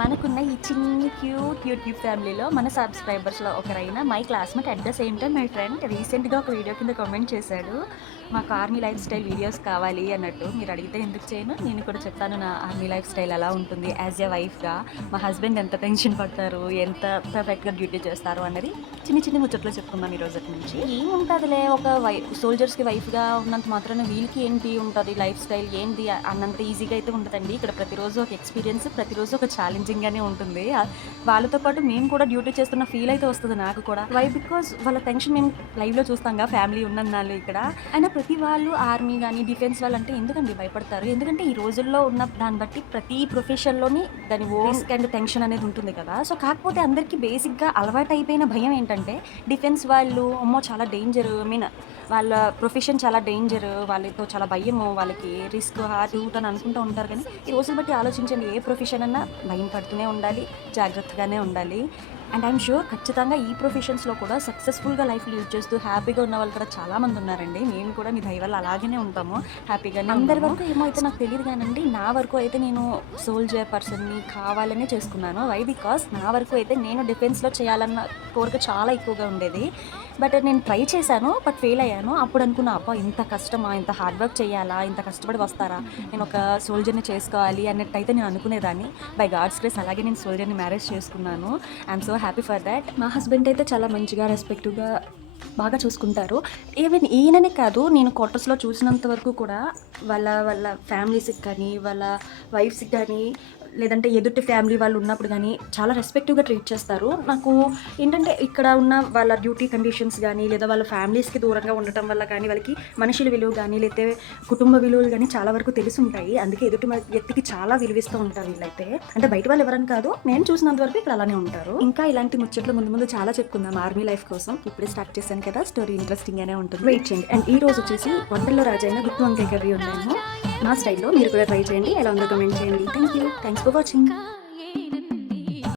మనకున్న ఈ చిన్ని క్యూట్ యూట్యూబ్ ఫ్యామిలీలో మన సబ్స్క్రైబర్స్లో ఒకరైన my classmate at the same time my friend రీసెంట్గా ఒక వీడియో కింద కామెంట్ చేశాడు. మాకు ఆర్మీ లైఫ్ స్టైల్ వీడియోస్ కావాలి అన్నట్టు. మీరు అడిగితే ఎందుకు చేయను, నేను కూడా చెప్తాను నా ఆర్మీ లైఫ్ స్టైల్ ఎలా ఉంటుంది యాజ్ ఎ వైఫ్గా. మా హస్బెండ్ ఎంత టెన్షన్ పడతారు, ఎంత పర్ఫెక్ట్గా డ్యూటీ చేస్తారు అన్నది చిన్ని చిన్ని ముచ్చట్లో చెప్పుకుందాం ఈ రోజు నుంచి. ఏముంటుందిలే, ఒక సోల్జర్స్కి వైఫ్గా ఉన్నంత మాత్రాన వీళ్ళకి ఏంటి ఉంటుంది లైఫ్ స్టైల్ ఏంటి అన్నంత ఈజీగా అయితే ఉంటుందండి. ఇక్కడ ప్రతిరోజు ఒక ఎక్స్పీరియన్స్, ప్రతిరోజు ఒక ఛాలెంజింగ్గానే ఉంటుంది. వాళ్ళతో పాటు మేము కూడా డ్యూటీ చేస్తున్న ఫీల్ అయితే వస్తుంది నాకు కూడా. వై బికాజ్ వాళ్ళ టెన్షన్ మేము లైవ్లో చూస్తాంగా, ఫ్యామిలీ ఉన్నన్నాళ్ళు ఇక్కడ. అయినా ప్రతి వాళ్ళు ఆర్మీ కానీ డిఫెన్స్ వాళ్ళు అంటే ఎందుకండి భయపడతారు? ఎందుకంటే ఈ రోజుల్లో ఉన్న దాన్ని బట్టి ప్రతి ప్రొఫెషన్లోని దాని రిస్క్ అండ్ టెన్షన్ అనేది ఉంటుంది కదా. సో కాకపోతే అందరికీ బేసిక్గా అలవాటు అయిపోయిన భయం ఏంటంటే డిఫెన్స్ వాళ్ళు అమ్మో చాలా డేంజర్, ఐ మీన్ వాళ్ళ ప్రొఫెషన్ చాలా డేంజర్, వాళ్ళతో చాలా భయము, వాళ్ళకి రిస్క్ హార్ట్ రూట్ అని అనుకుంటూ ఉంటారు. కానీ ఈ రోజులు బట్టి ఆలోచించండి, ఏ ప్రొఫెషన్ అన్నా భయం పడుతూనే ఉండాలి, జాగ్రత్తగానే ఉండాలి. అండ్ ఐఎమ్ షూర్ ఖచ్చితంగా ఈ ప్రొఫెషన్స్లో కూడా సక్సెస్ఫుల్గా లైఫ్ లీడ్ చేస్తూ హ్యాపీగా ఉన్న వాళ్ళు కూడా చాలామంది ఉన్నారండి. మేము కూడా మీ దయ వల్ల అలాగనే ఉంటాము, హ్యాపీగానే. అందరి వరకు ఏమో అయితే నాకు తెలియదు కానండి, నా వరకు అయితే నేను సోల్జర్ పర్సన్ని కావాలనే చేసుకున్నాను. వై బికాస్ నా వరకు అయితే నేను డిఫెన్స్లో చేయాలన్న కోరిక చాలా ఎక్కువగా ఉండేది. బట్ నేను ట్రై చేశాను, బట్ ఫెయిల్ అయ్యాను. అప్పుడు అనుకున్నా, అబ్బా ఇంత కష్టమా, ఇంత హార్డ్ వర్క్ చేయాలా, ఇంత కష్టపడి వస్తారా, నేను ఒక సోల్జర్ని చేసుకోవాలి అన్నట్టు అయితే నేను అనుకునేదాన్ని. బై గాడ్స్ గ్రేస్ అలాగే నేను సోల్జర్ని మ్యారేజ్ చేసుకున్నాను. I'm so happy for that. మా హస్బెండ్ అయితే చాలా మంచిగా రెస్పెక్టివ్గా బాగా చూసుకుంటారు. ఈవెన్ ఈయననే కాదు, నేను క్వార్టర్స్లో చూసినంత వరకు కూడా వాళ్ళ ఫ్యామిలీస్కి కానీ వాళ్ళ వైఫ్స్కి కానీ లేదంటే ఎదుటి ఫ్యామిలీ వాళ్ళు ఉన్నప్పుడు కానీ చాలా రెస్పెక్టివ్గా ట్రీట్ చేస్తారు. నాకు ఏంటంటే ఇక్కడ ఉన్న వాళ్ళ డ్యూటీ కండిషన్స్ కానీ లేదా వాళ్ళ ఫ్యామిలీస్కి దూరంగా ఉండటం వల్ల కానీ వాళ్ళకి మనుషుల విలువ కానీ లేకపోతే కుటుంబ విలువలు కానీ చాలా వరకు తెలిసి ఉంటాయి. అందుకే ఎదుటి వ్యక్తికి చాలా విలువిస్తూ ఉంటారు వీళ్ళైతే. అంటే బయట వాళ్ళు ఎవరని కాదు, నేను చూసినంత వరకు ఇక్కడ అలానే ఉంటారు. ఇంకా ఇలాంటి ముచ్చట్లు ముందు ముందు చాలా చెప్పుకుందాం ఆర్మీ లైఫ్ కోసం. ఇప్పుడే స్టార్ట్ చేశాను కదా, స్టోరీ ఇంట్రెస్టింగ్గానే ఉంటుంది, వెయిట్ చేయండి. అండ్ ఈ రోజు వచ్చేసి వంటల్లో రాజైన గుత్తి వంకాయ కర్రీ ఉన్నాను. మా స్టైల్లో మీరు కూడా ట్రై చేయండి, ఎలా ఉందో కమెంట్ చేయండి. Thank you, thanks for watching.